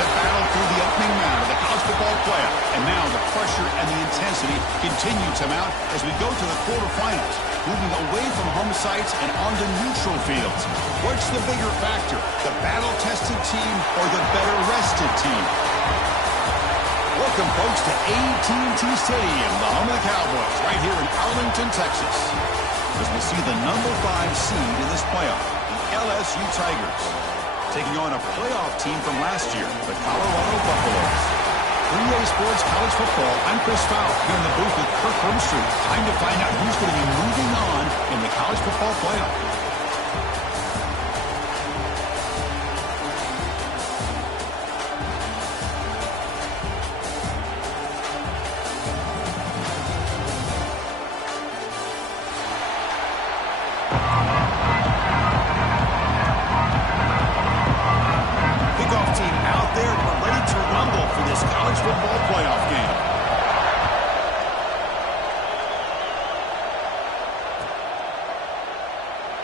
a battle through the opening round of the college football playoff. And now the pressure and the intensity continue to mount as we go to the quarterfinals, moving away from home sites and onto neutral fields. What's the bigger factor, the battle-tested team or the better-rested team? Welcome, folks, to AT&T Stadium, the home of the Cowboys, right here in Arlington, Texas, as we see the number 5 seed in this playoff, the LSU Tigers, taking on a playoff team from last year, the Colorado Buffaloes. 3A Sports College Football, I'm Chris Fowler, here in the booth with Kirk Hermstreet. Time to find out who's going to be moving on in the college football playoff.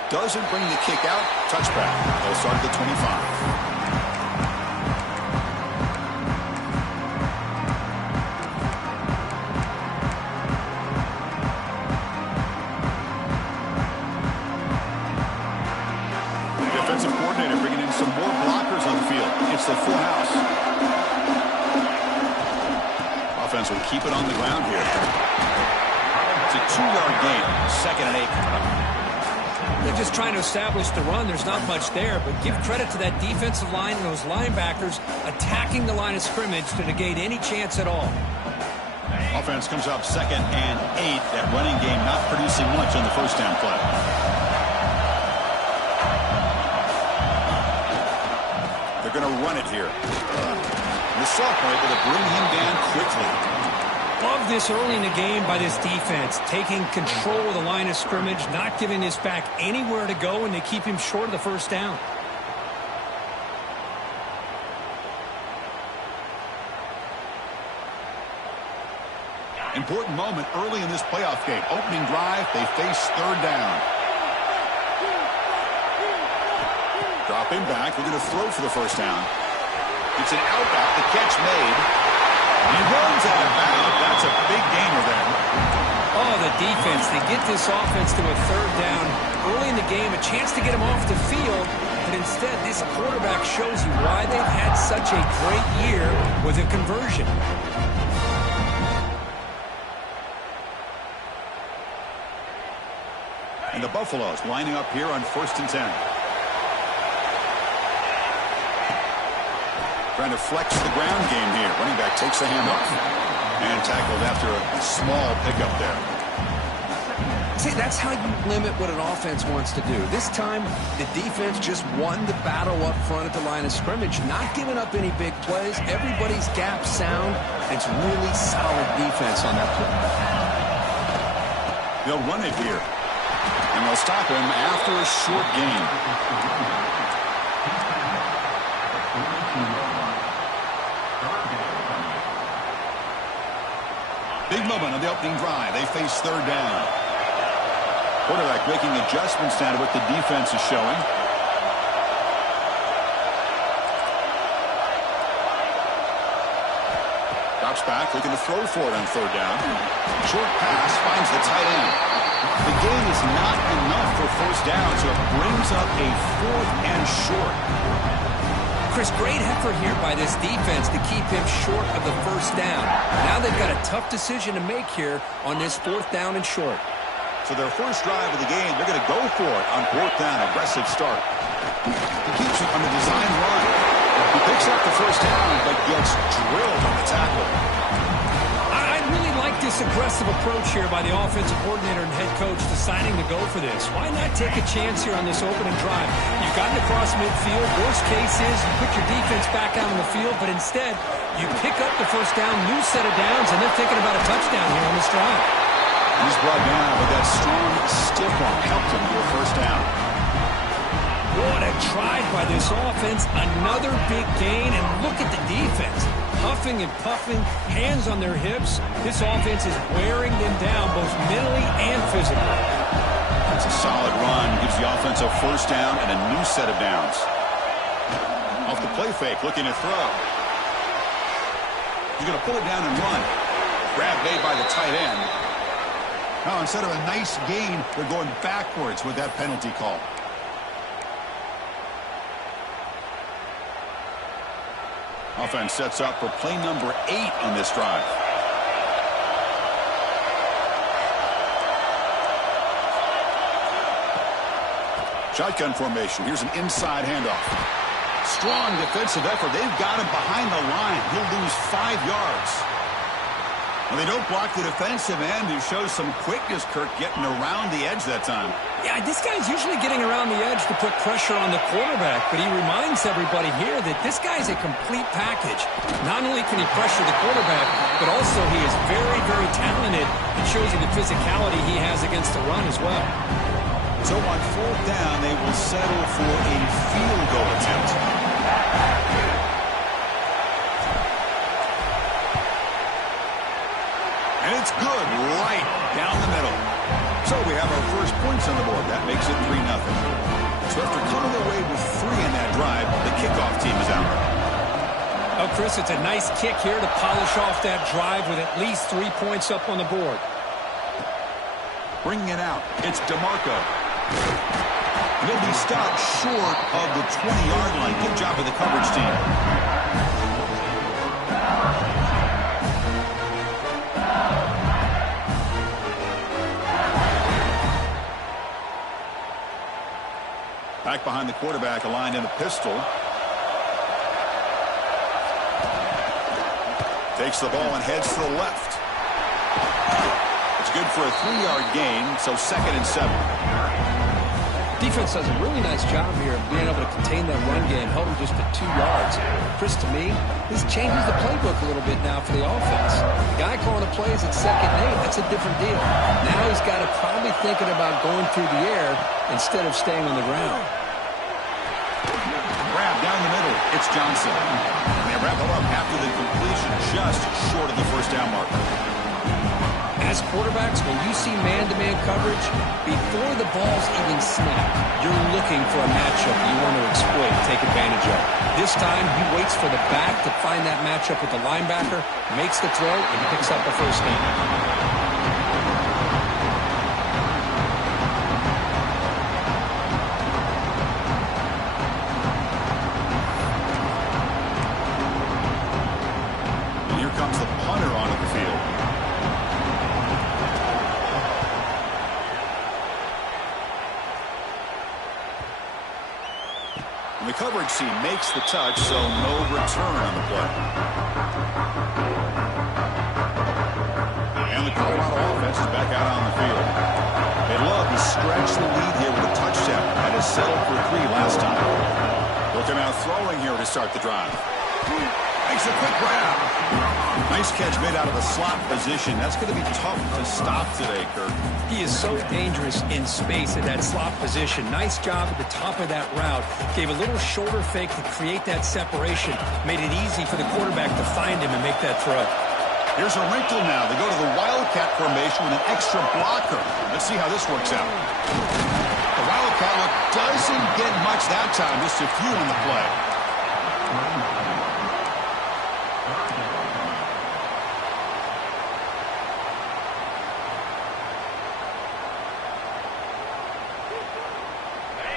Doesn't bring the kick out. Touchback. They'll start at the 25. The defensive coordinator bringing in some more blockers on the field. It's the full house. Offense will keep it on the ground here. It's a 2-yard gain. 2nd and 8 coming up. They're just trying to establish the run. There's not much there, but give credit to that defensive line and those linebackers attacking the line of scrimmage to negate any chance at all. Offense comes up 2nd and 8. That running game not producing much on the first down play. They're going to run it here. The sophomore able to bring him down quickly. Love this early in the game by this defense, taking control of the line of scrimmage, not giving this back anywhere to go, and they keep him short of the first down. Important moment early in this playoff game. Opening drive, they face 3rd down. Dropping back, we're going to throw for the first down. It's an out route, the catch made. He runs out of bounds. That's a big gainer there. Oh, the defense. They get this offense to a 3rd down early in the game, a chance to get him off the field. But instead, this quarterback shows you why they've had such a great year with a conversion. And the Buffaloes lining up here on 1st and 10. Trying to flex the ground game here. Running back takes the handoff. And tackled after a small pickup there. See, that's how you limit what an offense wants to do. This time, the defense just won the battle up front at the line of scrimmage, not giving up any big plays. Everybody's gap sound. It's really solid defense on that play. They'll run it here. And they'll stop him after a short gain. Big moment on the opening drive. They face 3rd down. Quarterback making adjustments now to what the defense is showing. Drops back, looking to throw for it on 3rd down. Short pass finds the tight end. The gain is not enough for first down, so it brings up a 4th and short. Chris, great effort here by this defense to keep him short of the first down. Now they've got a tough decision to make here on this 4th down and short. So their first drive of the game, they're going to go for it on 4th down. Aggressive start. He keeps it on the design run. He picks up the first down, but gets drilled on the tackle. I really like this aggressive approach here by the offensive coordinator and head coach deciding to go for this. Why not take a chance here on this opening drive? You've gotten across midfield. Worst case is you put your defense back out on the field, but instead you pick up the first down, new set of downs, and they're thinking about a touchdown here on this drive. He's brought down, but that strong stiff arm helped him to a first down. What a try by this offense. Another big gain, and look at the defense. Huffing and puffing, hands on their hips. This offense is wearing them down both mentally and physically. It's a solid run. Gives the offense a first down and a new set of downs. Off the play fake, looking to throw. He's going to pull it down and run. Grab made by the tight end. Now, instead of a nice gain, they're going backwards with that penalty call. Offense sets up for play number 8 on this drive. Shotgun formation. Here's an inside handoff. Strong defensive effort. They've got him behind the line. He'll lose 5 yards. Well, they don't block the defensive end, who shows some quickness, Kirk, getting around the edge that time. Yeah, this guy's usually getting around the edge to put pressure on the quarterback, but he reminds everybody here that this guy's a complete package. Not only can he pressure the quarterback, but also he is very, very talented. It shows you the physicality he has against the run as well. So on 4th down, they will settle for a field goal attempt. And it's good right down the middle. So we have our first points on the board. That makes it 3-0. So after coming away with 3 in that drive, the kickoff team is out. Oh, Chris, it's a nice kick here to polish off that drive with at least 3 points up on the board. Bringing it out, it's DeMarco. And he'll be stopped short of the 20-yard line. Good job of the coverage team. Back behind the quarterback, aligned in a pistol. Takes the ball and heads to the left. It's good for a 3-yard gain, so 2nd and 7. Defense does a really nice job here of being able to contain that run game, held him just at 2 yards. Chris, to me, this changes the playbook a little bit now for the offense. The guy calling the plays at 2nd and 8, that's a different deal. Now he's got to probably thinking about going through the air instead of staying on the ground. Grab down the middle. It's Johnson. And they wrap it up after the completion, just short of the 1st down marker. As quarterbacks, when you see man-to-man coverage, before the ball's even snapped, you're looking for a matchup you want to exploit, take advantage of. This time, he waits for the back to find that matchup with the linebacker, makes the throw, and picks up the 1st down. The coverage team makes the touch, so no return on the play. And the Colorado offense is back out on the field. They love to stretch the lead here with a touchdown. That is settled for 3 last time. Looking out throwing here to start the drive. Makes a quick grab. Nice catch made out of the slot position. That's going to be tough to stop today, Kirk. He is so dangerous in space at that slot position. Nice job at the top of that route. Gave a little shoulder fake to create that separation. Made it easy for the quarterback to find him and make that throw. Here's a wrinkle now. They go to the Wildcat formation with an extra blocker. Let's see how this works out. The Wildcat look doesn't get much that time. Just a few on the play.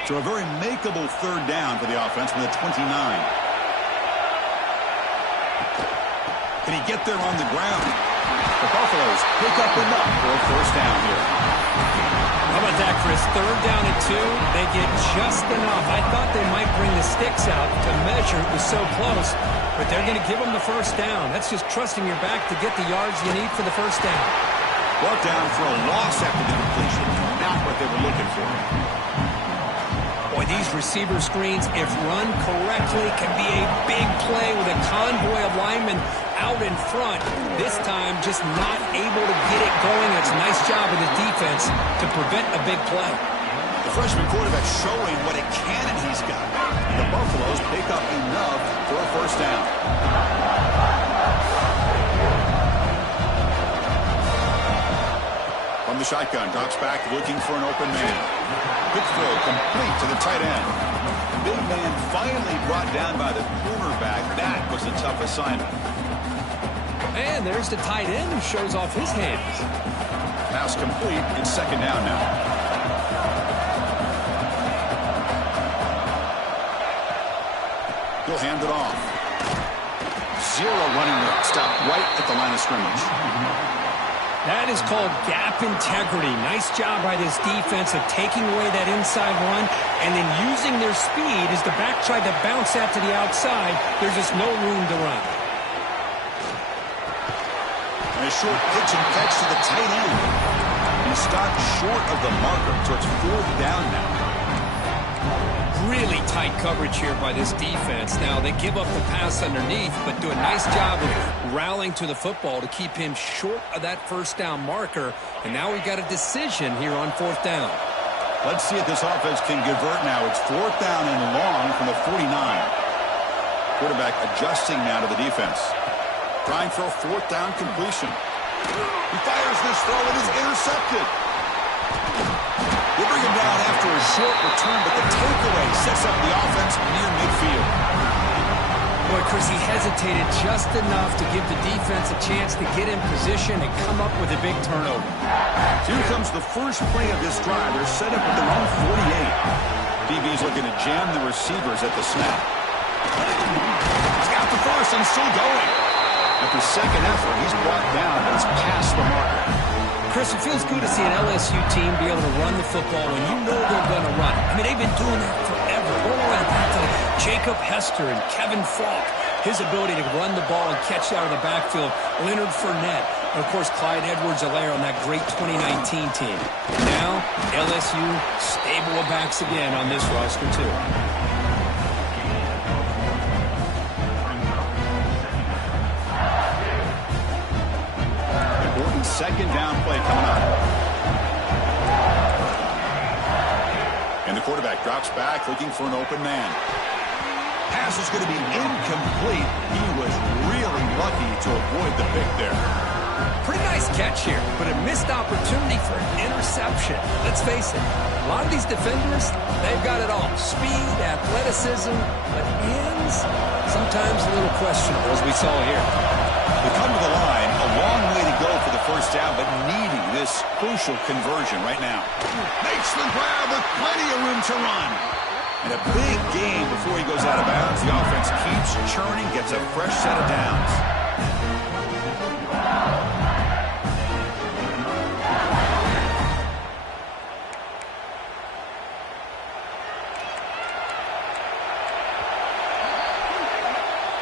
So a very makeable 3rd down for the offense with a 29. Can he get there on the ground? The Buffaloes pick up enough for a 1st down here. How about that, Chris? 3rd down and 2. They get just enough. I thought they might bring the sticks out to measure. It was so close. But they're going to give them the 1st down. That's just trusting your back to get the yards you need for the 1st down. Brought down for a loss after the completion. Not what they were looking for. Boy, these receiver screens, if run correctly, can be a big play with a convoy of linemen out in front. This time, just not able to get it going. It's a nice job of the defense to prevent a big play. The freshman quarterback showing what a cannon he's got. The Buffaloes pick up enough for a 1st down. From the shotgun, drops back looking for an open man. Quick throw complete to the tight end. The big man finally brought down by the cornerback. That was a tough assignment. And there's the tight end who shows off his hands. Pass complete. It's second down now. He'll hand it off. Zero running room. Stop right at the line of scrimmage. That is called gap integrity. Nice job by this defense of taking away that inside run and then using their speed as the back tried to bounce that to the outside. There's just no room to run. And a short pitch and catch to the tight end. He stopped short of the marker, so it's fourth down now. Really tight coverage here by this defense. Now, they give up the pass underneath, but do a nice job of rallying to the football to keep him short of that first down marker. And now we've got a decision here on fourth down. Let's see if this offense can convert now. It's fourth down and long from the 49. Quarterback adjusting now to the defense. Trying for a fourth down completion. He fires this throw. It is intercepted. They bring him down after a short return, but the takeaway sets up the offense near midfield. Boy, Chris, he hesitated just enough to give the defense a chance to get in position and come up with a big turnover. Here comes the first play of this drive. They're set up at their own 48. DB's looking to jam the receivers at the snap. He's got the first and still going. After second effort, he's brought down, but he's past the marker. Chris, it feels good to see an LSU team be able to run the football when you know they're going to run it. I mean, they've been doing that forever. Going all the way back to Jacob Hester and Kevin Falk. His ability to run the ball and catch out of the backfield. Leonard Fournette. And, of course, Clyde Edwards-Helaire on that great 2019 team. Now, LSU stable of backs again on this roster, too. Second down play coming up. And the quarterback drops back looking for an open man. Pass is going to be incomplete. He was really lucky to avoid the pick there. Pretty nice catch here, but a missed opportunity for an interception. Let's face it, a lot of these defenders, they've got it all. Speed, athleticism, but hands, sometimes a little questionable, as we saw here. They come to the line, a long way to go for the first down, but needing this crucial conversion right now. Makes the grab with plenty of room to run. And a big gain before he goes out of bounds. The offense keeps churning, gets a fresh set of downs.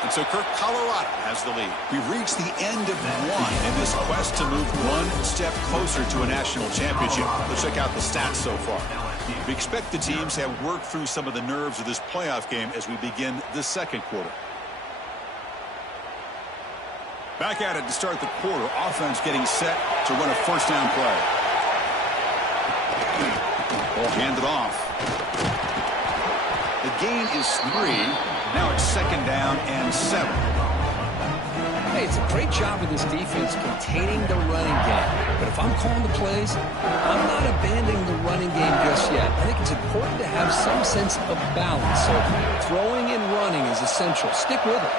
So Kirk, Colorado has the lead. We've reached the end of one in this quest to move one step closer to a national championship. Let's check out the stats so far. We expect the teams to have worked through some of the nerves of this playoff game as we begin the second quarter. Back at it to start the quarter. Offense getting set to run a first down play. Ball handed off. The gain is 3. Now it's second down and 7. Hey, it's a great job of this defense containing the running game. But if I'm calling the plays, I'm not abandoning the running game just yet. I think it's important to have some sense of balance. So throwing and running is essential. Stick with it.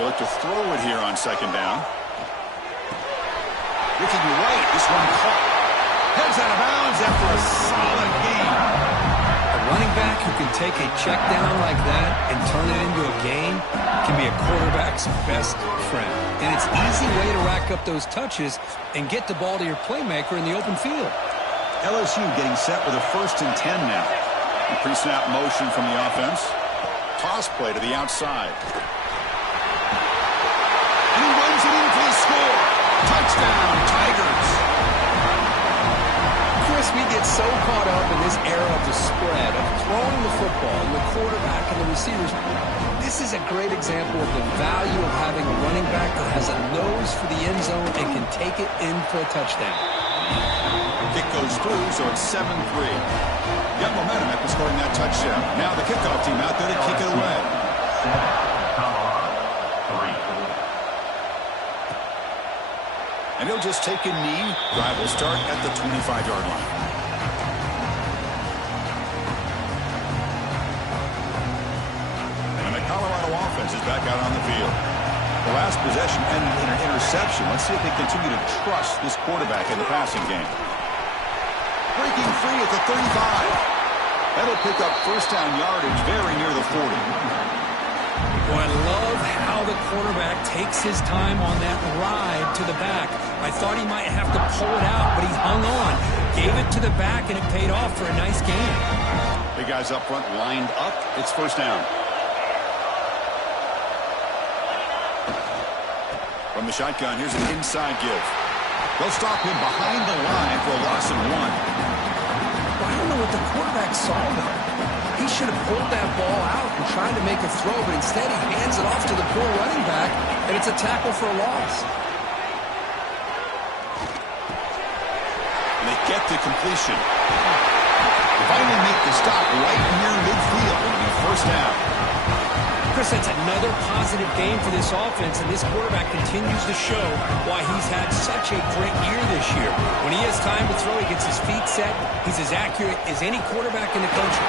They'll look to throw it here on second down. Looking right, this one caught. Heads out of bounds after a solid gain. Running back who can take a check down like that and turn it into a gain can be a quarterback's best friend. And it's an easy way to rack up those touches and get the ball to your playmaker in the open field. LSU getting set with a 1st and 10 now. A pre-snap motion from the offense. Toss play to the outside. And he runs it in for the score. Touchdown, Tigers. Chris, we get so caught up in this era of the spread, of throwing the football, and the quarterback and the receivers. This is a great example of the value of having a running back that has a nose for the end zone and can take it in for a touchdown. Kick goes through, so it's 7-3. Got momentum after scoring that touchdown. Now the kickoff team out there to kick it away. And he'll just take a knee. Drive will start at the 25-yard line. And the Colorado offense is back out on the field. The last possession ended in an interception. Let's see if they continue to trust this quarterback in the passing game. Breaking free at the 35. That'll pick up first down yardage very near the 40. Boy, I love how the quarterback takes his time on that ride to the back. I thought he might have to pull it out, but he hung on. Gave it to the back, and it paid off for a nice game. Big guys up front lined up. It's first down. From the shotgun, here's an inside give. They'll stop him behind the line for a loss of 1. I don't know what the quarterback saw there. He should have pulled that ball out and tried to make a throw, but instead he hands it off to the poor running back, and it's a tackle for a loss. And they get the completion. Finally make the stop right near midfield. It'll be first down. Chris, that's another positive game for this offense, and this quarterback continues to show why he's had such a great year this year. When he has time to throw, he gets his feet set. He's as accurate as any quarterback in the country.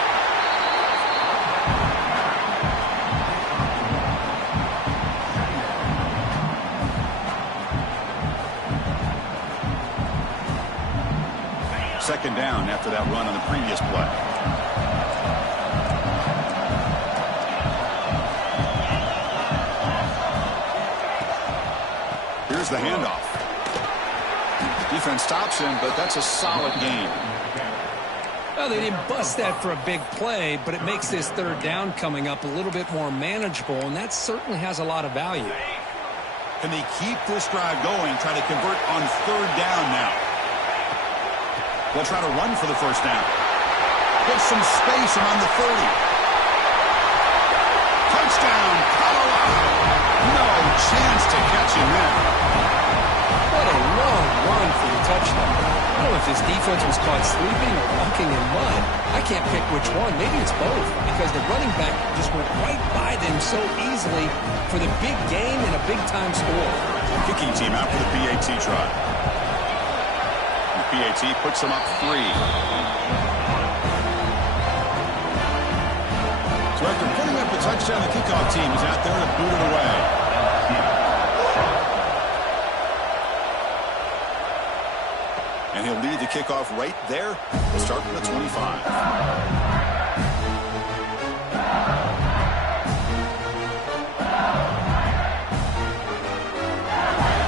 Second down after that run on the previous play. Here's the handoff. Defense stops him, but that's a solid gain. Well, they didn't bust that for a big play, but it makes this third down coming up a little bit more manageable, and that certainly has a lot of value. Can they keep this drive going, try to convert on third down now? They'll try to run for the first down. Get some space around the 30. Touchdown, Colorado. No chance to catch him there. What a long run for the touchdown. I don't know if this defense was caught sleeping or walking in mud. I can't pick which one. Maybe it's both, because the running back just went right by them so easily for the big game and a big-time score. Kicking team out for the PAT try. PAT puts them up 3. So after putting up a touchdown, the kickoff team is out there to boot it away. And he'll lead the kickoff right there. We'll start from the 25.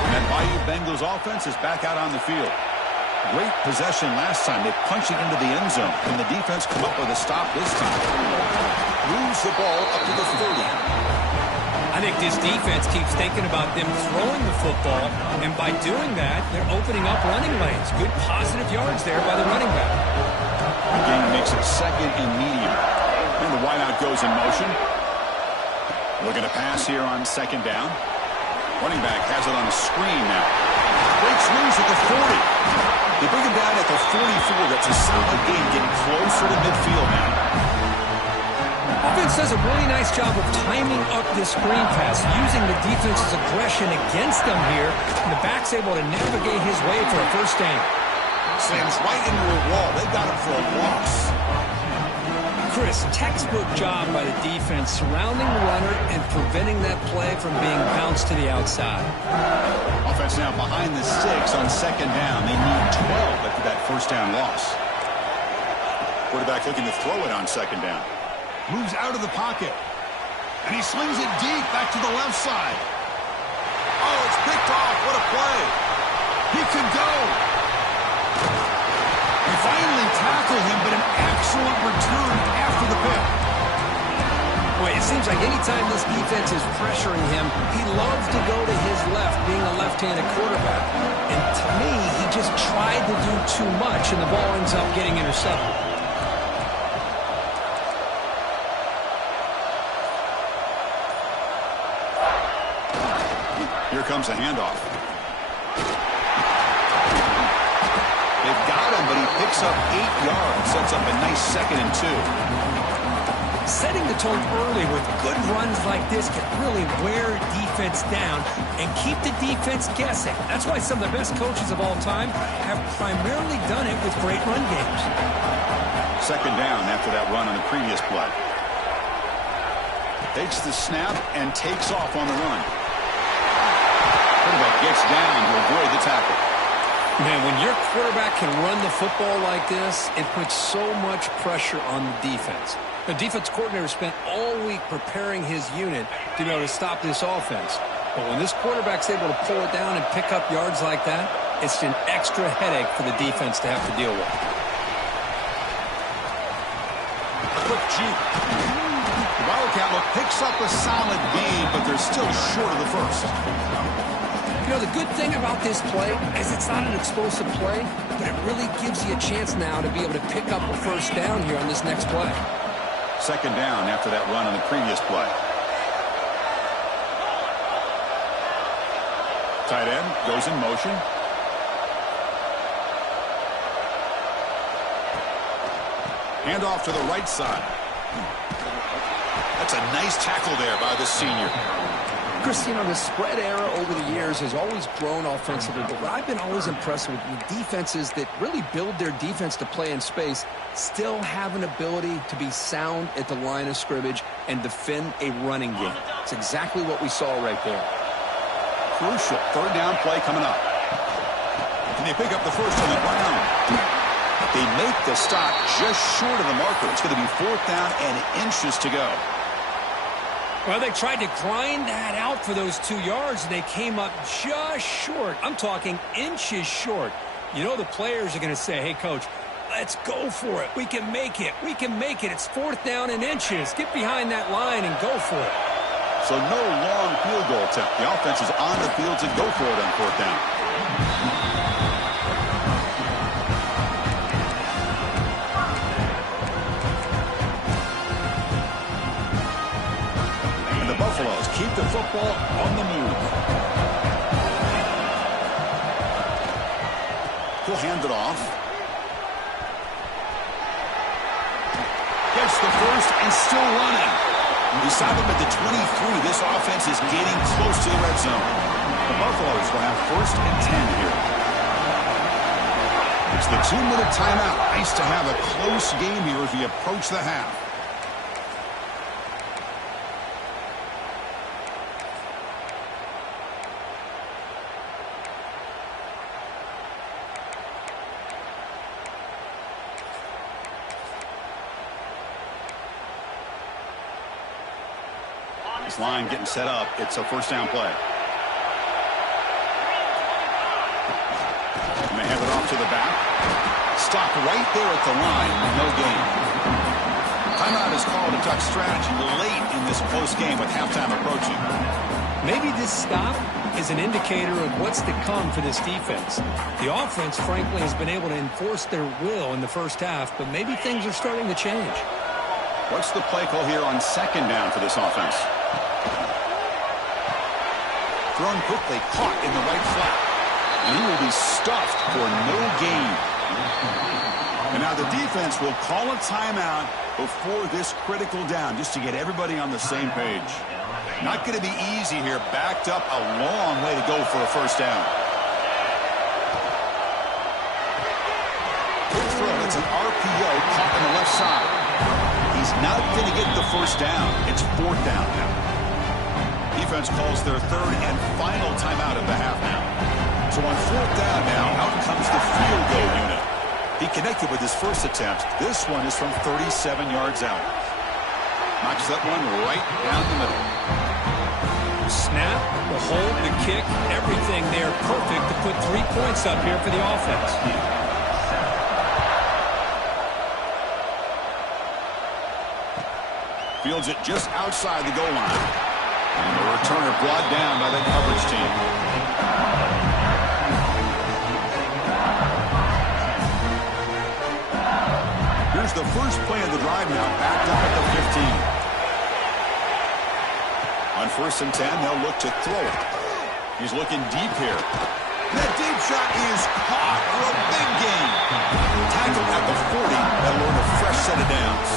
And that Bayou Bengals offense is back out on the field. Great possession last time. They punched it into the end zone. Can the defense come up with a stop this time? Moves the ball up to the 30. I think this defense keeps thinking about them throwing the football, and by doing that, they're opening up running lanes. Good positive yards there by the running back. The game makes it second and medium. And the wideout goes in motion. Looking to pass here on second down. Running back has it on a screen now. Breaks loose at the 40. They bring him down at the 44. That's a solid game, getting closer to midfield now. Offense does a really nice job of timing up this screen pass, using the defense's aggression against them here, and the back's able to navigate his way for a first down. Slams right into a wall. They got him for a loss. Chris, textbook job by the defense surrounding the runner and preventing that play from being bounced to the outside. Offense now behind the 6 on second down. They need 12 after that first down loss. Quarterback looking to throw it on second down. Moves out of the pocket. And he slings it deep back to the left side. Oh, it's picked off. What a play. He could go. They finally tackle him, but an excellent return after the pick. Boy, it seems like anytime this defense is pressuring him, he loves to go to his left, being a left-handed quarterback. And to me, he just tried to do too much, and the ball ends up getting intercepted. Here comes a handoff. They've got him, but he picks up 8 yards. Sets up a nice 2nd and 2. Setting the tone early with good runs like this can really wear defense down and keep the defense guessing. That's why some of the best coaches of all time have primarily done it with great run games. Second down after that run on the previous play. Takes the snap and takes off on the run. quarterback gets down to avoid the tackle. Man, when your quarterback can run the football like this, it puts so much pressure on the defense. The defense coordinator spent all week preparing his unit to be able to stop this offense. But when this quarterback's able to pull it down and pick up yards like that, it's an extra headache for the defense to have to deal with. Quick juke. The Wildcat look picks up a solid gain, but they're still short of the first. You know, the good thing about this play is it's not an explosive play, but it really gives you a chance now to be able to pick up a first down here on this next play. Second down after that run on the previous play. Tight end goes in motion. Hand off to the right side. That's a nice tackle there by the senior. Chris, you know, the spread era over the years has always grown offensively, but what I've been always impressed with defenses that really build their defense to play in space still have an ability to be sound at the line of scrimmage and defend a running game. It's exactly what we saw right there. Crucial third down play coming up. Can they pick up the first on the ground? They make the stop just short of the marker. It's going to be fourth down and inches to go. Well, they tried to grind that out for those 2 yards, and they came up just short. I'm talking inches short. You know the players are going to say, hey, Coach, let's go for it. We can make it. We can make it. It's fourth down and inches. Get behind that line and go for it. So no long field goal attempt. The offense is on the field to go for it on fourth down. Buffaloes keep the football on the move. He'll hand it off. Gets the first and still running. We stop him at the 23. This offense is getting close to the red zone. The Buffaloes will have first and 10 here. It's the 2-minute timeout. Nice to have a close game here as we approach the half. This line getting set up. It's a first down play. And they hand it off to the back. Stop right there at the line. No gain. Timeout is called to talk strategy late in this close game with halftime approaching. Maybe this stop is an indicator of what's to come for this defense. The offense, frankly, has been able to enforce their will in the first half, but maybe things are starting to change. What's the play call here on second down for this offense? Thrown quickly, caught in the right flat. And he will be stuffed for no gain. And now the defense will call a timeout before this critical down, just to get everybody on the same page. Not going to be easy here. Backed up a long way to go for a first down. Quick throw. It's an RPO caught on the left side. He's not going to get the first down. It's fourth down now. Defense calls their third and final timeout of the half now. So on fourth down now, out comes the field goal unit. He connected with his first attempt. This one is from 37 yards out. Knocks that one right down the middle. Snap, the hold, the kick, everything there perfect to put 3 points up here for the offense. Fields it just outside the goal line. And the returner brought down by the coverage team. Here's the first play of the drive now, backed up at the 15. On first and 10, they'll look to throw it. He's looking deep here. That deep shot is caught for a big gain. Tackled at the 40. That'll earn a fresh set of downs.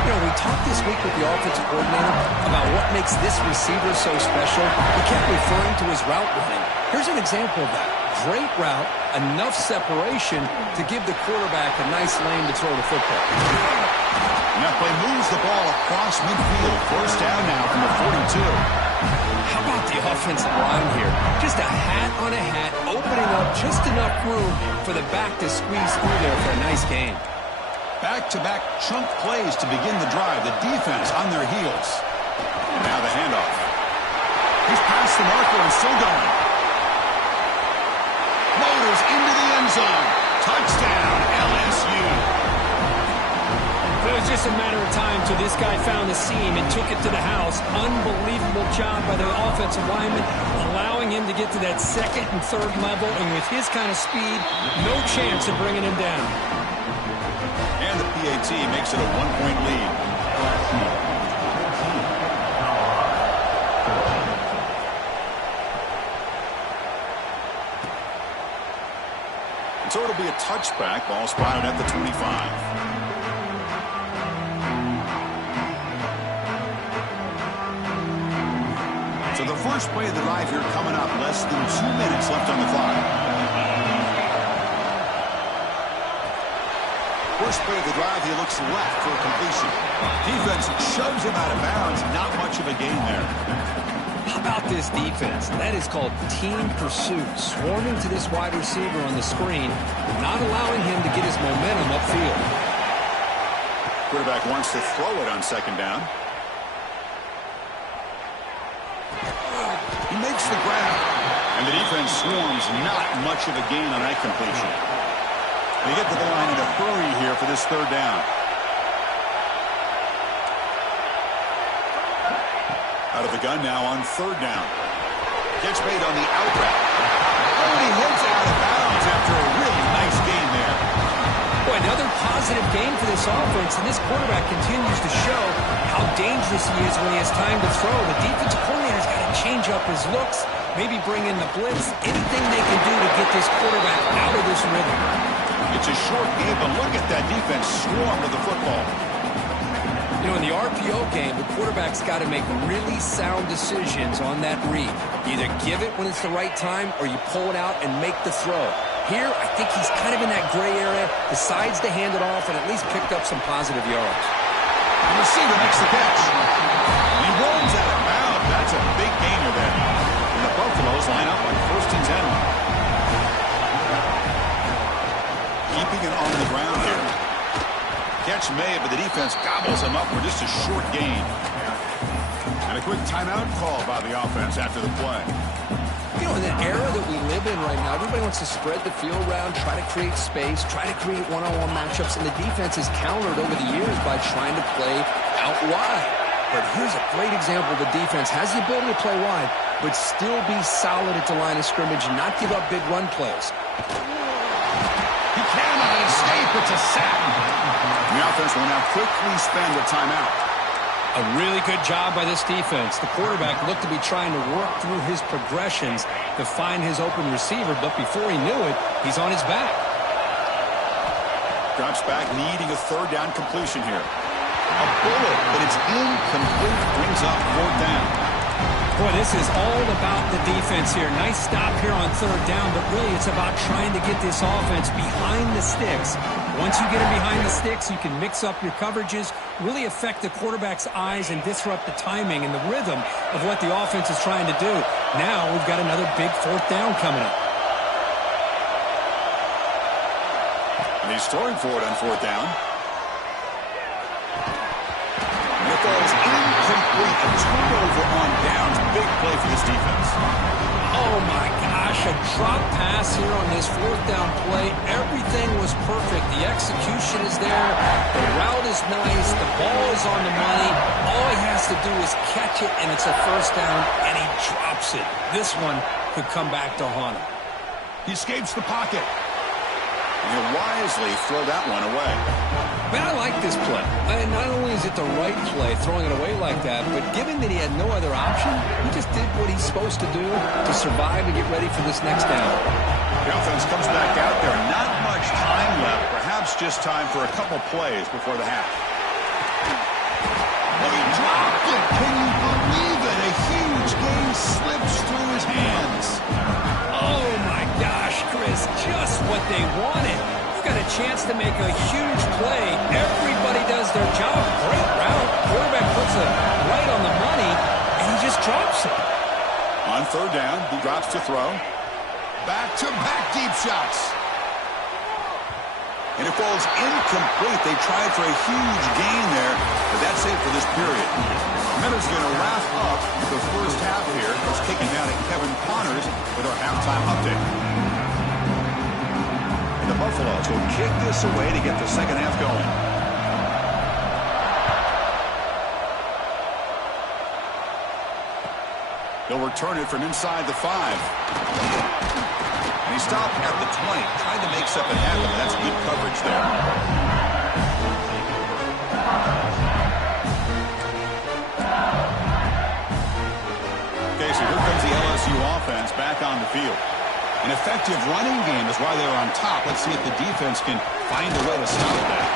You know, we talked this week with the offensive coordinator about what makes this receiver so special. He kept referring to his route running. Here's an example of that. Great route, enough separation to give the quarterback a nice lane to throw the football. And that play moves the ball across midfield. First down now from the 42. How How about the offensive line here? Just a hat on a hat, opening up just enough room for the back to squeeze through there for a nice gain. Back-to-back chunk plays to begin the drive. The defense on their heels. And now the handoff. He's past the marker and still going. Motors into the end zone. Touchdown, LSU. It was just a matter of time till this guy found the seam and took it to the house. Unbelievable job by the offensive lineman, allowing him to get to that second and third level. And with his kind of speed, no chance of bringing him down. And the PAT makes it a 1-point lead. So it'll be a touchback. Ball spotted at the 25. So the first play of the drive here coming up. Less than 2 minutes left on the clock. First play of the drive, he looks left for a completion. Defense shoves him out of bounds. Not much of a gain there. How about this defense? That is called team pursuit. Swarming to this wide receiver on the screen, not allowing him to get his momentum upfield. Quarterback wants to throw it on second down. He makes the grab. And the defense swarms. Not much of a gain on that completion. They get to the line in a hurry here for this third down. Out of the gun now on third down. Catch made on the out route. Oh, and he heads out of bounds after a really nice gain there. Boy, another positive game for this offense, and this quarterback continues to show how dangerous he is when he has time to throw. The defensive coordinator's got to change up his looks, maybe bring in the blitz, anything they can do to get this quarterback out of this rhythm. It's a short game, but look at that defense swarm with the football. You know, in the RPO game, the quarterback's got to make really sound decisions on that read. Either give it when it's the right time or you pull it out and make the throw. Here, I think he's kind of in that gray area, decides to hand it off and at least picked up some positive yards. The receiver makes the catch. He rolls out of bounds. That's a big gainer there. And the Buffaloes line up on 1st and 10. Keeping it on the ground here. Catch made, but the defense gobbles him up for just a short gain. And a quick timeout call by the offense after the play. You know, in the era that we live in right now, everybody wants to spread the field around, try to create space, try to create one-on-one matchups, and the defense has countered over the years by trying to play out wide. But here's a great example. The defense has the ability to play wide, but still be solid at the line of scrimmage and not give up big run plays. He cannot escape. It's a sack. The offense will now quickly spend a timeout. A really good job by this defense. The quarterback looked to be trying to work through his progressions to find his open receiver, but before he knew it, he's on his back. Drops back, needing a third down completion here. A bullet, but it's incomplete. Brings up fourth down. Boy, this is all about the defense here. Nice stop here on third down, but really it's about trying to get this offense behind the sticks. Once you get him behind the sticks, you can mix up your coverages, really affect the quarterback's eyes and disrupt the timing and the rhythm of what the offense is trying to do. Now we've got another big fourth down coming up. And he's throwing for it on fourth down. And it falls incomplete. A turnover on downs. Big play for this defense. Oh, my gosh, a drop pass here on this fourth down play. Everything was perfect. The execution is there. The route is nice. The ball is on the money. All he has to do is catch it, and it's a first down, and he drops it. This one could come back to haunt him. He escapes the pocket. And he'll wisely throw that one away. Man, I like this play. And not only is it the right play, throwing it away like that, but given that he had no other option, he just did what he's supposed to do to survive and get ready for this next down. The offense comes back out there. Not much time left. Perhaps just time for a couple plays before the half. Oh, he dropped it. Can you believe it? A huge gain slips through his hands. Oh, my gosh, Chris, just what they wanted. You got a chance to make a huge play. Everybody does their job. Great route. Quarterback puts it right on the money, and he just drops it. On third down, he drops to throw. Back-to-back deep shots. And it falls incomplete. They tried for a huge gain there, but that's it for this period. Miners going to wrap up the first half here. It's kicking down at Kevin Connors with our halftime update. And the Buffaloes will kick this away to get the second half going. They'll return it from inside the 5. And he stopped at the 20, trying to make something happen. That's good coverage there. Okay, so here comes the LSU offense back on the field. An effective running game is why they're on top. Let's see if the defense can find a way to stop that.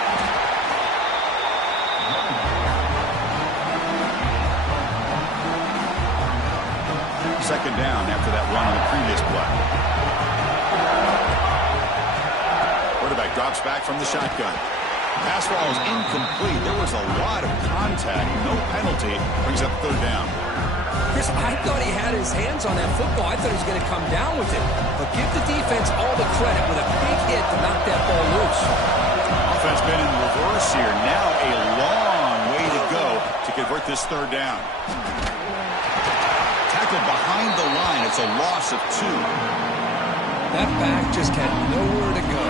Second down after that run on the previous play. Quarterback drops back from the shotgun. Pass ball is incomplete. There was a lot of contact. No penalty. Brings up third down. Chris, I thought he had his hands on that football. I thought he was going to come down with it. But give the defense all the credit with a big hit to knock that ball loose. Offense been in reverse here. Now a long way to go to convert this third down. Tackled behind the line. It's a loss of 2. That back just had nowhere to go.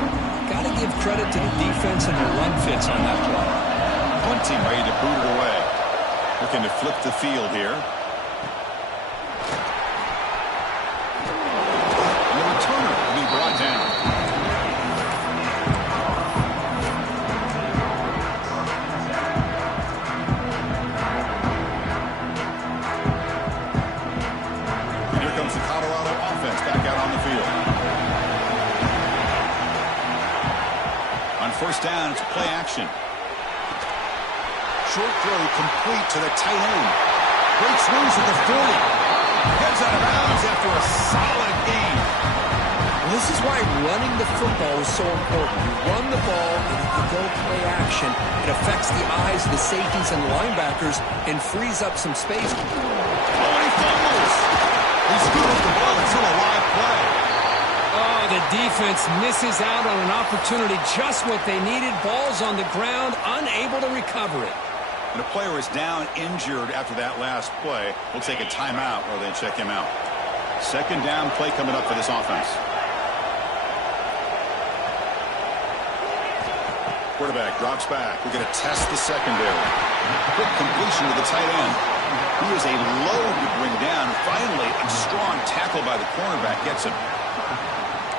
Got to give credit to the defense and their run fits on that play. Punting ready to boot it away. Looking to flip the field here. And the returner will be brought down. And here comes the Colorado offense back out on the field. On first down, it's play action. Short throw complete to the tight end. Breaks loose at the 40. Heads out of bounds after a solid gain. Well, this is why running the football is so important. You run the ball, and if you go play action, it affects the eyes of the safeties and the linebackers and frees up some space. Oh, and he fumbles. He scooped the ball. It's still a live play. Oh, the defense misses out on an opportunity. Just what they needed. Ball's on the ground, unable to recover it. And the player is down injured after that last play. We'll take a timeout while they check him out. Second down play coming up for this offense. Quarterback drops back. We're going to test the secondary. Quick completion to the tight end. He is a load to bring down. Finally, a strong tackle by the cornerback gets him.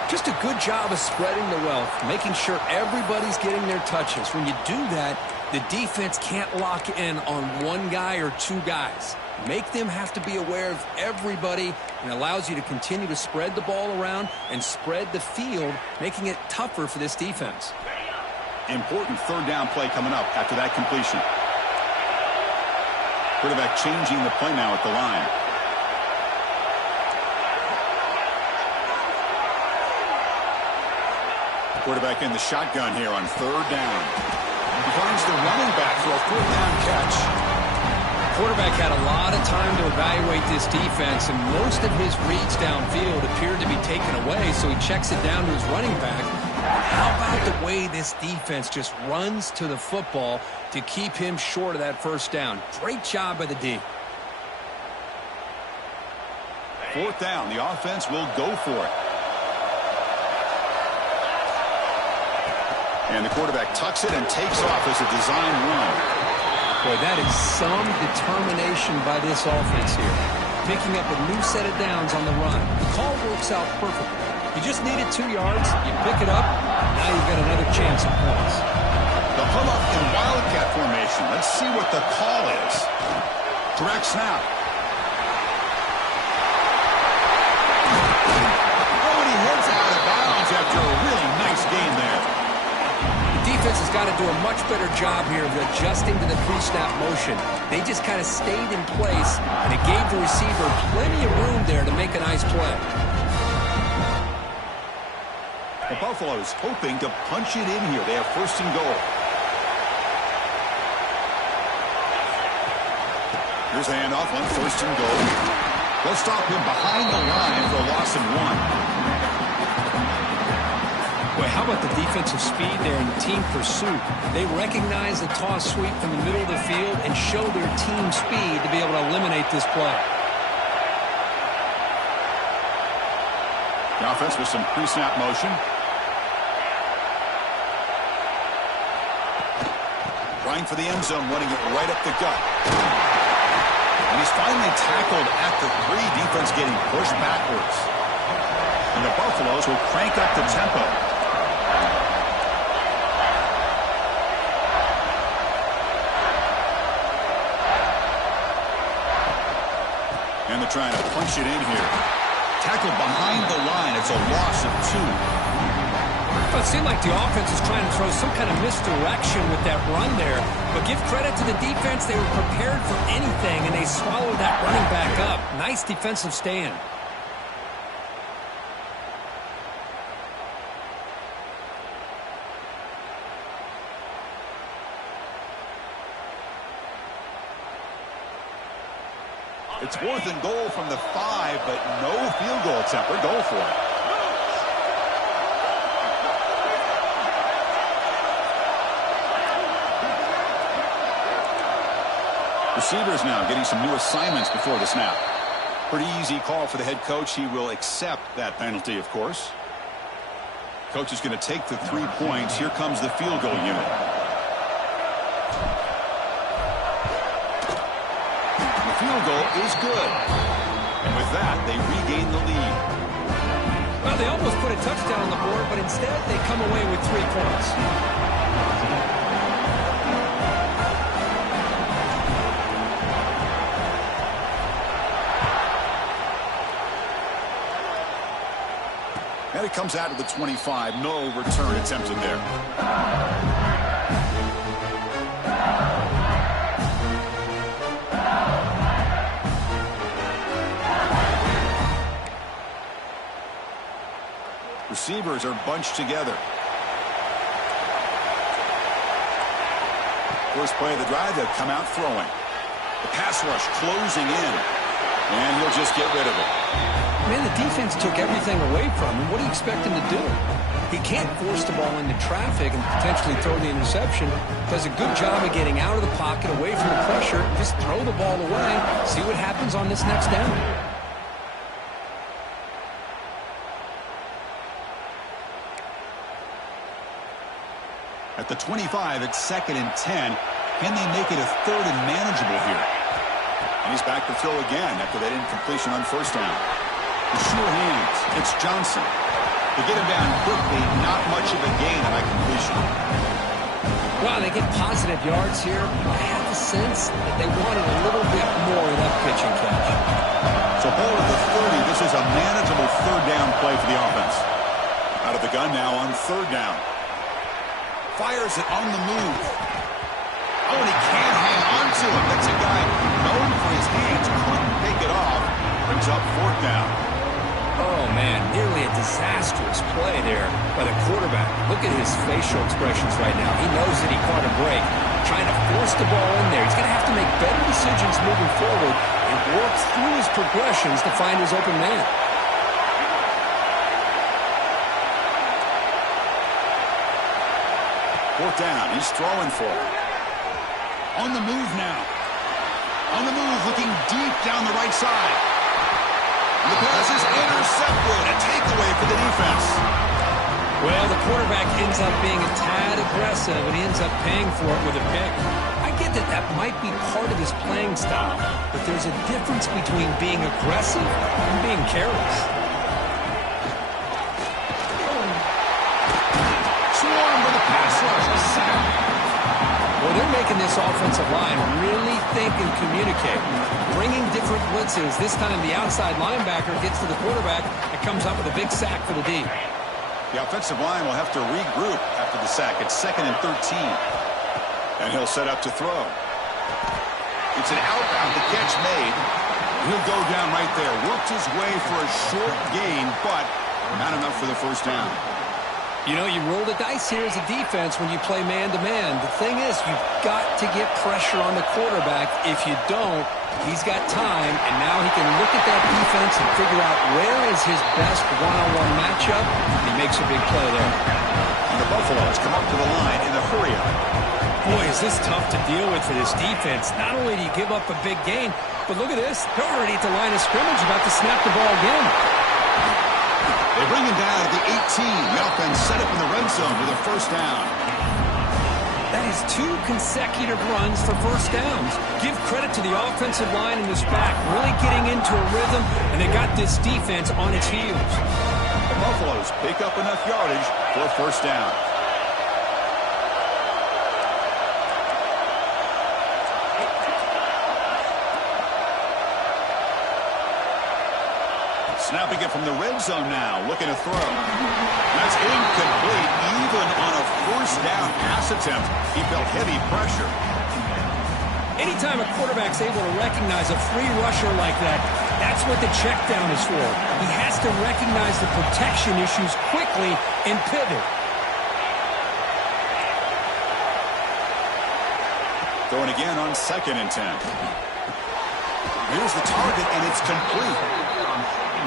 Just a good job of spreading the wealth, making sure everybody's getting their touches. When you do that, the defense can't lock in on one guy or two guys. Make them have to be aware of everybody, and allows you to continue to spread the ball around and spread the field, making it tougher for this defense. Important third down play coming up after that completion. Quarterback changing the play now at the line. Quarterback in the shotgun here on third down. He finds the running back for a fourth down catch. Quarterback had a lot of time to evaluate this defense, and most of his reads downfield appeared to be taken away, so he checks it down to his running back. How about the way this defense just runs to the football to keep him short of that first down? Great job by the D. Fourth down. The offense will go for it. And the quarterback tucks it and takes off as a design run. Boy, that is some determination by this offense here. Picking up a new set of downs on the run. The call works out perfectly. You just needed 2 yards, you pick it up, now you've got another chance at points. They'll come up in wildcat formation. Let's see what the call is. Direct snap. Oh, and he heads out of bounds after a really nice gain there. Defense has got to do a much better job here of adjusting to the pre-snap motion. They just kind of stayed in place, and it gave the receiver plenty of room there to make a nice play. The Buffaloes hoping to punch it in here. They have first and goal. Here's a handoff on first and goal. They'll stop him behind the line for a loss of 1. Boy, how about the defensive speed there in team pursuit? They recognize the toss sweep from the middle of the field and show their team speed to be able to eliminate this play. The offense with some pre-snap motion. Trying for the end zone, running it right up the gut. And he's finally tackled at the 3. Defense getting pushed backwards. And the Buffaloes will crank up the tempo. And they're trying to punch it in here. Tackled behind the line. It's a loss of 2. Well, it seemed like the offense was trying to throw some kind of misdirection with that run there. But give credit to the defense. They were prepared for anything, and they swallowed that running back up. Nice defensive stand. It's 4th and goal from the 5, but no field goal attempt. We're going for it. Receivers now getting some new assignments before the snap. Pretty easy call for the head coach. He will accept that penalty, of course. Coach is going to take the 3 points. Here comes the field goal unit. Field goal is good. And with that, they regain the lead. Well, they almost put a touchdown on the board, but instead they come away with 3 points. And it comes out of the 25. No return attempted there. Receivers are bunched together. First play of the drive, they'll come out throwing. The pass rush closing in. And he'll just get rid of it. Man, the defense took everything away from him. What do you expect him to do? He can't force the ball into traffic and potentially throw the interception. Does a good job of getting out of the pocket, away from the pressure, and just throw the ball away. See what happens on this next down. At the 25, it's 2nd and 10. Can they make it a 3rd and manageable here? And he's back to throw again after that incompletion on 1st down. With sure hands, it's Johnson. To get him down quickly, not much of a gain on that completion. Wow, they get positive yards here. I have the sense that they wanted a little bit more of that pitch and catch. So ball at the 30. This is a manageable 3rd down play for the offense. Out of the gun now on 3rd down. Fires it on the move. Oh, and he can't hang on to it. That's a guy known for his hands. Couldn't take it off. Brings up 4th down. Oh, man, nearly a disastrous play there by the quarterback. Look at his facial expressions right now. He knows that he caught a break. Trying to force the ball in there. He's going to have to make better decisions moving forward and work through his progressions to find his open man. 4th down. He's throwing for it. On the move now. On the move, looking deep down the right side. And the pass is intercepted. A takeaway for the defense. Well, the quarterback ends up being a tad aggressive, and he ends up paying for it with a pick. I get that that might be part of his playing style, but there's a difference between being aggressive and being careless. Swarmed with a pass rush. A sack. Well, they're making this offensive line really think and communicate. Bringing different blitzes. This time the outside linebacker gets to the quarterback and comes up with a big sack for the D. The offensive line will have to regroup after the sack. It's 2nd and 13. And he'll set up to throw. It's an outbound. The catch made. He'll go down right there. Worked his way for a short gain, but not enough for the 1st down. You know, you roll the dice here as a defense when you play man-to-man. The thing is, you've got to get pressure on the quarterback. If you don't, he's got time, and now he can look at that defense and figure out where is his best one-on-one matchup, and he makes a big play there. And the Buffaloes come up to the line in the hurry-up. Boy, is this tough to deal with for this defense. Not only do you give up a big gain, but look at this. They're already at the line of scrimmage, about to snap the ball again. They bring him down at the 18. The offense set up in the red zone with a first down. That is 2 consecutive runs for first downs. Give credit to the offensive line in this back, really getting into a rhythm, and they got this defense on its heels. The Buffaloes pick up enough yardage for a first down. Snapping it from the red zone now, looking to throw. That's incomplete, even on a first down pass attempt. He felt heavy pressure. Anytime a quarterback's able to recognize a free rusher like that, that's what the check down is for. He has to recognize the protection issues quickly and pivot. Throwing again on 2nd and 10. Here's the target, and it's complete.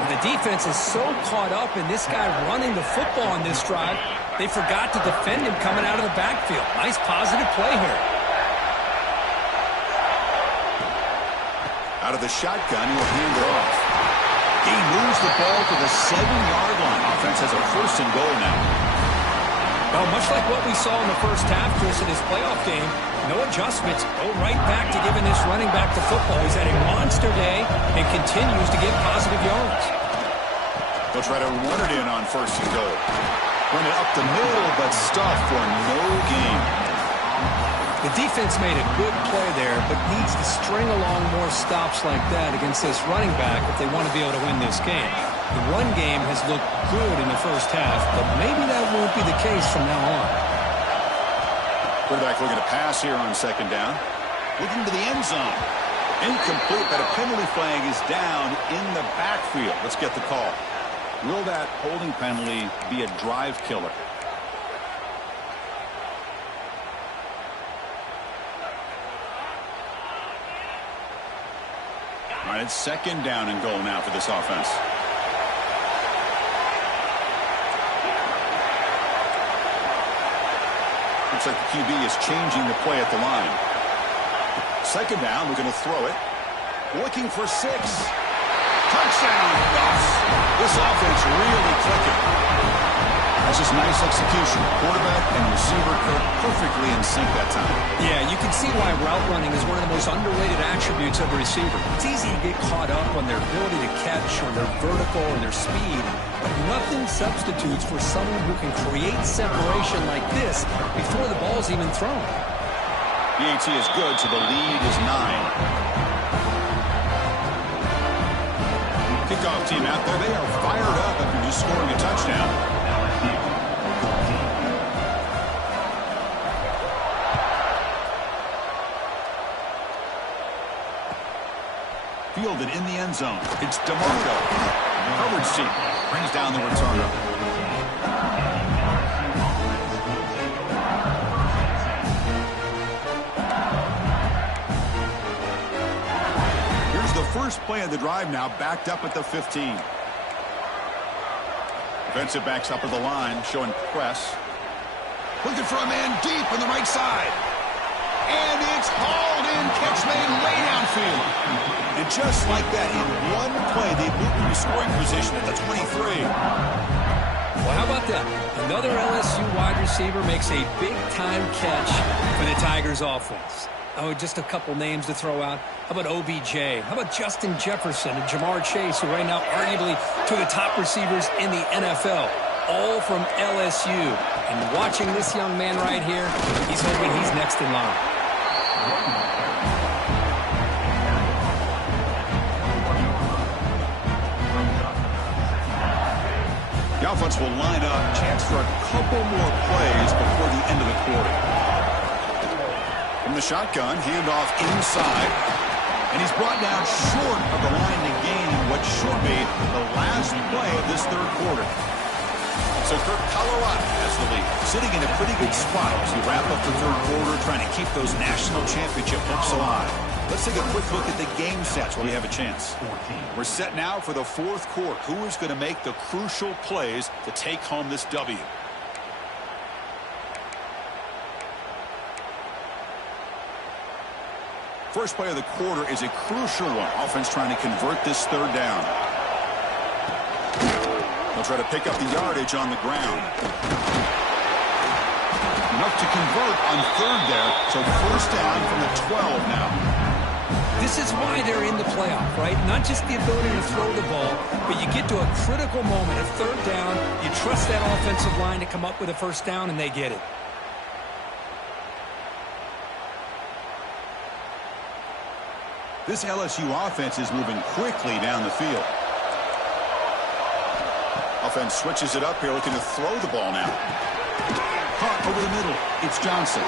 The defense is so caught up in this guy running the football on this drive, they forgot to defend him coming out of the backfield. Nice positive play here. Out of the shotgun, he'll hand it off. He moves the ball to the 7-yard line. Offense has a first and goal now. Well, much like what we saw in the first half, Chris, in this playoff game, no adjustments. Go right back to giving this running back the football. He's had a monster day and continues to get positive yards. They'll try to run it in on first and goal. Run it up the middle, but stuffed for no gain. The defense made a good play there, but needs to string along more stops like that against this running back if they want to be able to win this game. The run game has looked good in the first half, but maybe that won't be the case from now on. Quarterback looking to pass here on 2nd down. Looking to the end zone. Incomplete, but a penalty flag is down in the backfield. Let's get the call. Will that holding penalty be a drive killer? All right, it's 2nd down and goal now for this offense. Looks like the QB is changing the play at the line. 2nd down, we're going to throw it. Looking for 6. Touchdown, Buffs. This offense really clicking. That's just nice execution. Quarterback and receiver perfectly in sync that time. Yeah, you can see why route running is one of the most underrated attributes of a receiver. It's easy to get caught up on their ability to catch or their vertical or their speed, but nothing substitutes for someone who can create separation like this before the ball's even thrown. The AT is good, so the lead is 9. Kickoff team out there. They are fired up after just scoring a touchdown. Fielded in the end zone. It's DeMarco. Coverage team brings down the returner. Here's the first play of the drive now, backed up at the 15. Defensive backs up at the line, showing press. Looking for a man deep on the right side. And it's hauled in, catch made way downfield. And just like that, in one play, they moved into scoring position at the 23. Well, how about that? Another LSU wide receiver makes a big-time catch for the Tigers offense. Oh, just a couple names to throw out. How about OBJ? How about Justin Jefferson and Jamar Chase, who right now arguably two of the top receivers in the NFL, all from LSU. And watching this young man right here, he's hoping he's next in line. The offense will line up, chance for a couple more plays before the end of the quarter. From the shotgun, handoff inside. And he's brought down short of the line to gain what should be the last play of this third quarter. So Kirk Colorado has the lead, sitting in a pretty good spot as we wrap up the third quarter, trying to keep those national championship hopes alive. Let's take a quick look at the game stats while we have a chance. We're set now for the fourth quarter. Who is going to make the crucial plays to take home this W? First play of the quarter is a crucial one. Offense trying to convert this third down. They'll try to pick up the yardage on the ground. Enough to convert on third there, so first down from the 12 now. This is why they're in the playoff, right? Not just the ability to throw the ball, but you get to a critical moment, a third down, you trust that offensive line to come up with a first down, and they get it. This LSU offense is moving quickly down the field. Offense switches it up here, looking to throw the ball now. Caught over the middle. It's Johnson.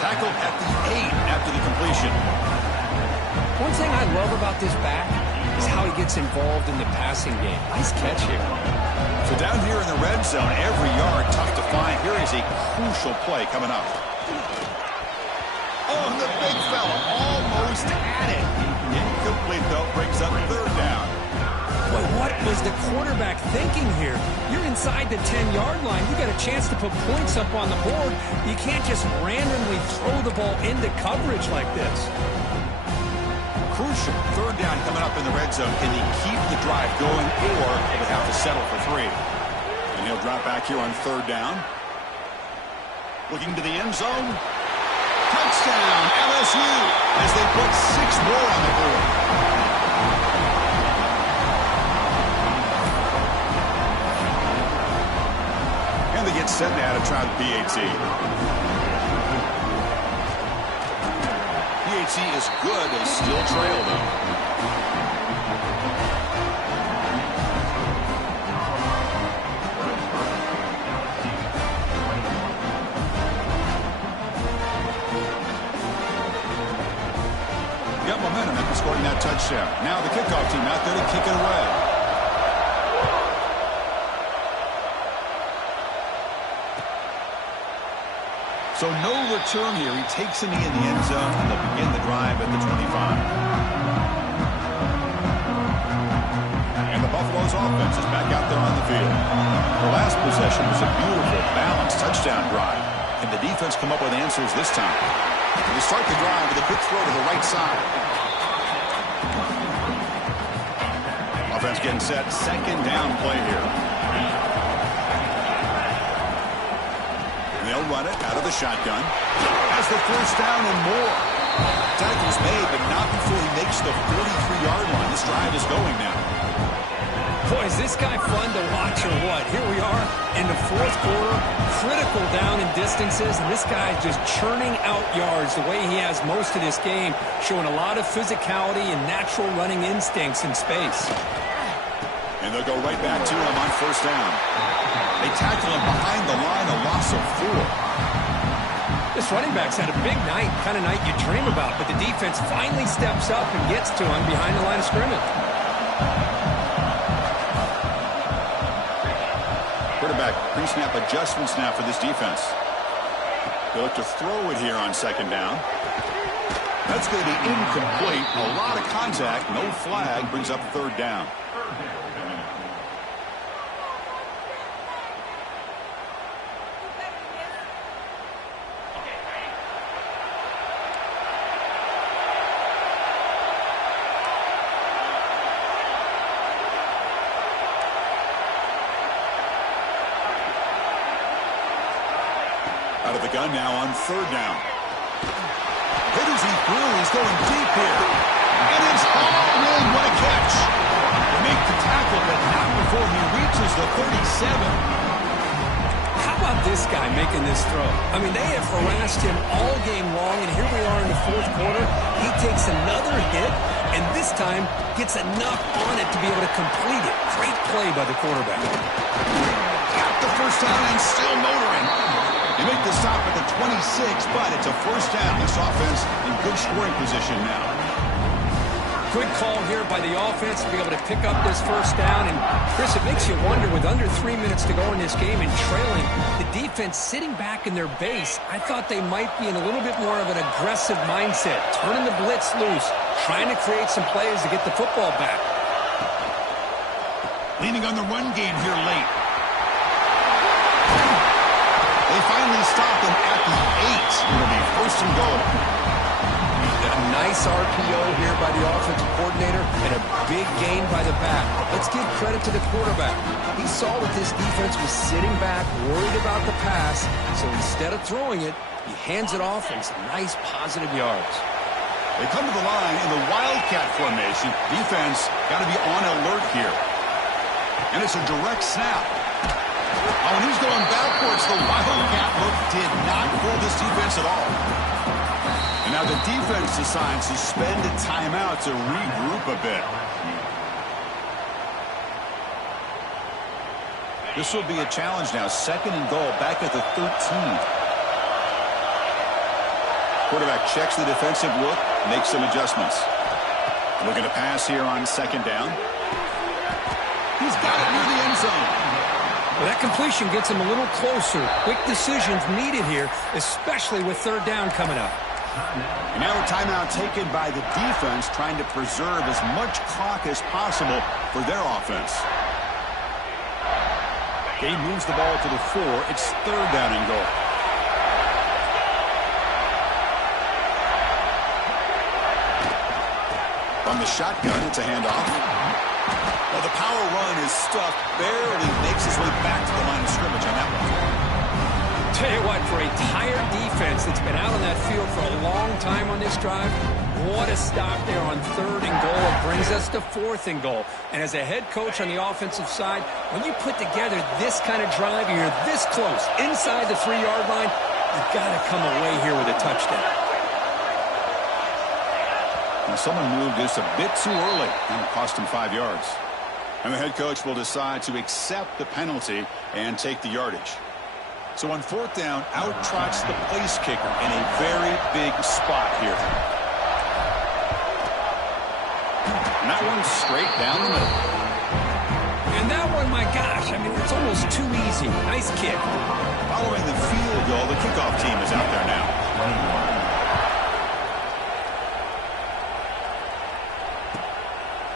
Tackled at the 8 after the completion. One thing I love about this back is how he gets involved in the passing game. Nice catch here. So down here in the red zone, every yard tough to find. Here is a crucial play coming up. Oh, the big fella almost had it. Incomplete, though, brings up third down. Boy, what was the quarterback thinking here? You're inside the 10-yard line. You got a chance to put points up on the board. You can't just randomly throw the ball into coverage like this. Crucial third down coming up in the red zone. Can he keep the drive going, or he would have to settle for 3? And he'll drop back here on third down. Looking to the end zone. Touchdown, LSU, as they put 6 more on the board. And they get set now to try the PAT. PAT is good, they still trail though. Got momentum after scoring that touchdown. Now the kickoff team out there to kick it away. So no return here. He takes a knee in the end zone, and they'll begin the drive at the 25. And the Buffalo's offense is back out there on the field. The last possession was a beautiful, balanced touchdown drive. Can the defense come up with answers this time? They start the drive with a quick throw to the right side. Offense getting set. Second down play here. And they'll run it out of the shotgun. Has the first down and more. Tackle's made, but not before he makes the 43-yard line. This drive is going now. Boy, is this guy fun to watch or what? Here we are in the fourth quarter, critical down in distances, and this guy is just churning out yards the way he has most of this game, showing a lot of physicality and natural running instincts in space. And they'll go right back to him on first down. They tackle him behind the line, a loss of 4. This running back's had a big night, kind of night you dream about, but the defense finally steps up and gets to him behind the line of scrimmage. Quarterback pre-snap adjustments now for this defense. They look to throw it here on second down. That's going to be incomplete. A lot of contact. No flag. Brings up third down. Out of the gun now on third down. Hit as he threw. He's going deep here. And it's all in. What a catch. They make the tackle, but not before he reaches the 37. How about this guy making this throw? I mean, they have harassed him all game long, and here we are in the fourth quarter. He takes another hit, and this time gets enough on it to be able to complete it. Great play by the quarterback. Got the first down and still motoring. They make the stop at the 26, but it's a first down. This offense in good scoring position now. Good call here by the offense to be able to pick up this first down. And, Chris, it makes you wonder, with under 3 minutes to go in this game and trailing, the defense sitting back in their base, I thought they might be in a little bit more of an aggressive mindset, turning the blitz loose, trying to create some plays to get the football back. Leaning on the run game here late. They finally stop him at the 8. It'll be first and goal. A nice RPO here by the offensive coordinator and a big gain by the back. Let's give credit to the quarterback. He saw that this defense was sitting back, worried about the pass, so instead of throwing it, he hands it off and some nice positive yards. They come to the line in the Wildcat formation. Defense got to be on alert here. And it's a direct snap. Oh, and he's going backwards. The Wildcat look did not fool this defense at all. And now the defense decides to spend a timeout to regroup a bit. This will be a challenge now. Second and goal back at the 13. Quarterback checks the defensive look, makes some adjustments. Looking to pass here on second down. He's got it near the end zone. Well, that completion gets him a little closer. Quick decisions needed here, especially with third down coming up. And now a timeout taken by the defense, trying to preserve as much clock as possible for their offense. Gabe moves the ball to the 4. It's third down and goal. From the shotgun, it's a handoff. Well, the power run is stuck, barely makes his way back to the line of scrimmage on that one. Tell you what, for a tired defense that's been out on that field for a long time on this drive, what a stop there on third and goal. It brings us to fourth and goal. And as a head coach on the offensive side, when you put together this kind of drive, you're this close, inside the 3-yard line, you've got to come away here with a touchdown. Now someone moved just a bit too early, and it cost him 5 yards. And the head coach will decide to accept the penalty and take the yardage. So on fourth down, out trots the place kicker in a very big spot here. And that one straight down the middle. And that one, my gosh, I mean, it's almost too easy. Nice kick. Following the field goal, the kickoff team is out there now.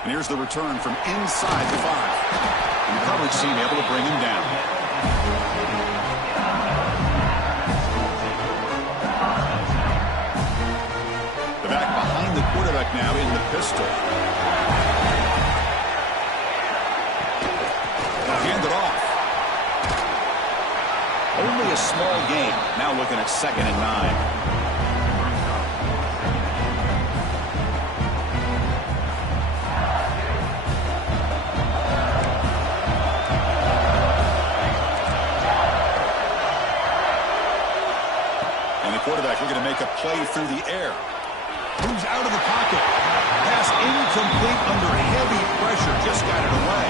And here's the return from inside the 5. And the coverage team able to bring him down. The back behind the quarterback now in the pistol. Hand it off. Only a small gain. Now looking at second and 9. Quarterback looking to make a play through the air. Moves out of the pocket. Pass incomplete under heavy pressure. Just got it away.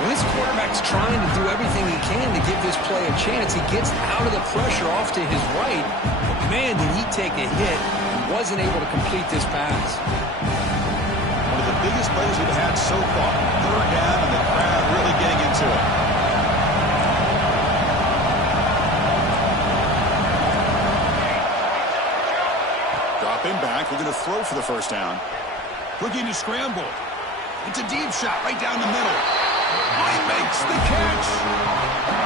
Well, this quarterback's trying to do everything he can to give this play a chance. He gets out of the pressure off to his right. But man, did he take a hit and wasn't able to complete this pass. One of the biggest plays we've had so far. Third down and the crowd really getting into it. Him back. We're going to throw for the first down. Looking to scramble. It's a deep shot right down the middle. He makes the catch.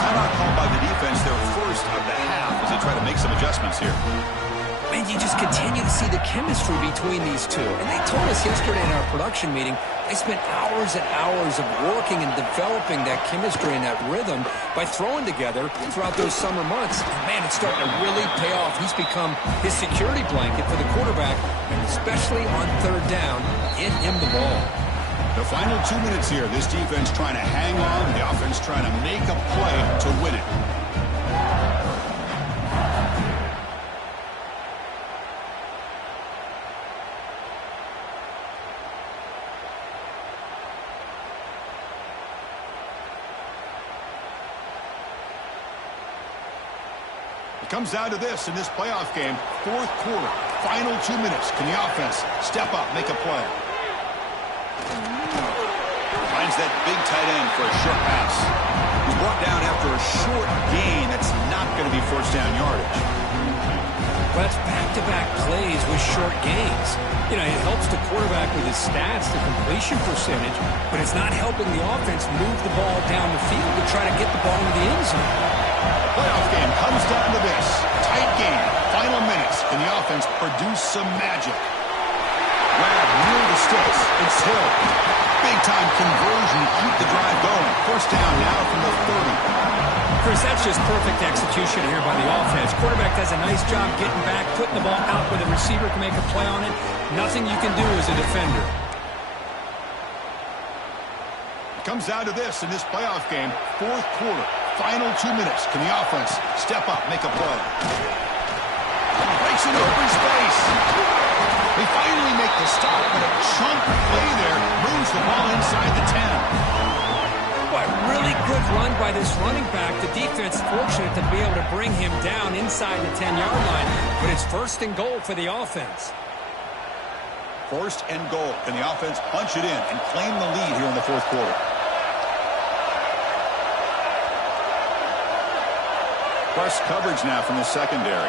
Timeout called by the defense, their first of the half, as they try to make some adjustments here. Man, you just continue to see the chemistry between these two. And they told us yesterday in our production meeting, they spent hours and hours of working and developing that chemistry and that rhythm by throwing together throughout those summer months. And man, it's starting to really pay off. He's become his security blanket for the quarterback, and especially on third down, get him the ball. The final 2 minutes here, this defense trying to hang on, the offense trying to make a play to win it. Comes down to this in this playoff game. Fourth quarter, final 2 minutes. Can the offense step up, make a play? Finds that big tight end for a short pass. He's brought down after a short gain. That's not going to be first down yardage. Well, that's back-to-back plays with short gains. You know, it helps the quarterback with his stats, the completion percentage, but it's not helping the offense move the ball down the field to try to get the ball into the end zone. The playoff game comes down to this. Tight game. Final minutes. Can the offense produce some magic? Grab near the sticks. It's Hill. Big-time conversion to keep the drive going. First down now from the 30. Chris, that's just perfect execution here by the offense. Quarterback does a nice job getting back, putting the ball out where the receiver can make a play on it. Nothing you can do as a defender. It comes down to this in this playoff game. Fourth quarter. Final 2 minutes. Can the offense step up, make a play? Breaks into open space. They finally make the stop, but a chunk play there moves the ball inside the 10. What really good run by this running back. The defense fortunate to be able to bring him down inside the 10-yard line, but it's first and goal for the offense. First and goal. Can the offense punch it in and claim the lead here in the fourth quarter? Press coverage now from the secondary.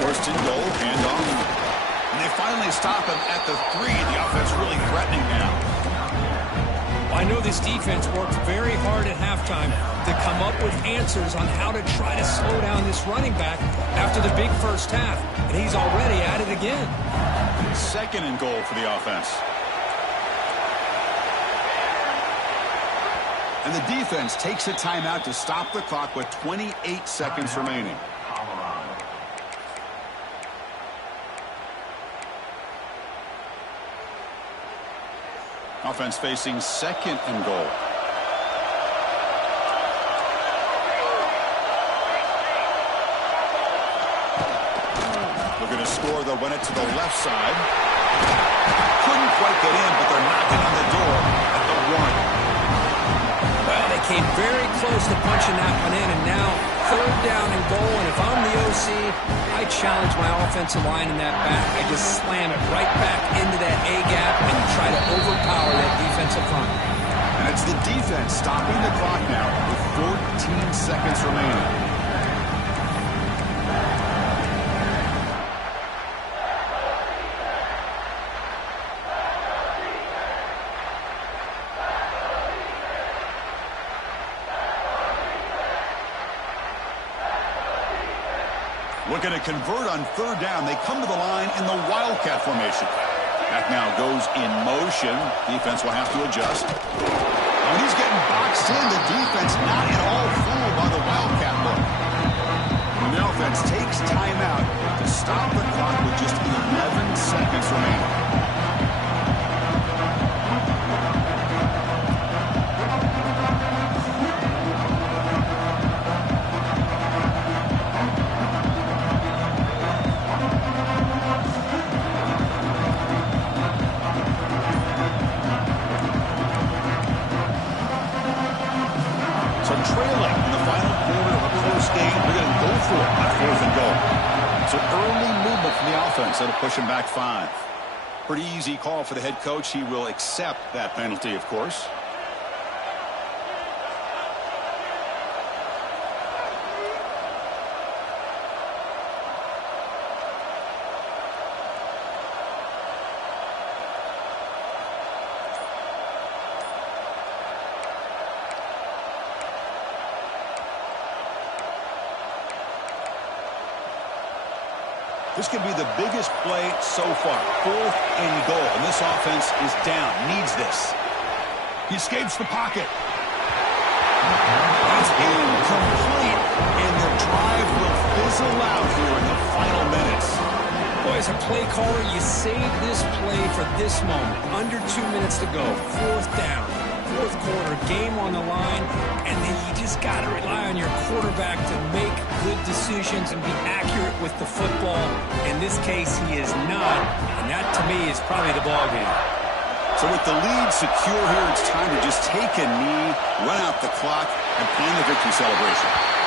First and goal, handoff. And they finally stop him at the 3. The offense really threatening now. I know this defense worked very hard at halftime to come up with answers on how to try to slow down this running back after the big first half. And he's already at it again. Second and goal for the offense. And the defense takes a timeout to stop the clock with 28 seconds remaining. Offense facing second and goal. Looking to score, they'll run it to the left side. Couldn't quite get in, but they're knocking on the door at the 1. Well, they came very close to punching that one in, and now third down and goal. And if I'm the OC, I challenge my offensive line in that back. I just slam it right back into that A-gap and try to overpower that defensive front. And it's the defense stopping the clock now with 14 seconds remaining. Looking to convert on third down. They come to the line in the Wildcat formation. That now goes in motion. Defense will have to adjust. When he's getting boxed in, the defense not at all fooled by the Wildcat look. And the offense takes timeout to stop the clock with just 11 seconds remaining. Trailing in the final quarter of a close game. They're going to go for it on fourth and goal. So early movement from the offense. That'll push him back 5. Pretty easy call for the head coach. He will accept that penalty, of course. This could be the biggest play so far. Fourth and goal. And this offense is down. Needs this. He escapes the pocket. It's incomplete. And the drive will fizzle out here in the final minutes. Boy, as a play caller, you save this play for this moment. Under 2 minutes to go. Fourth down. Fourth quarter. Game on the line. And then you just got to rely on your quarterback to make good decisions and be accurate with the football. In this case, he is not, and that, to me, is probably the ball game. So with the lead secure here, it's time to just take a knee, run out the clock, and plan the victory celebration.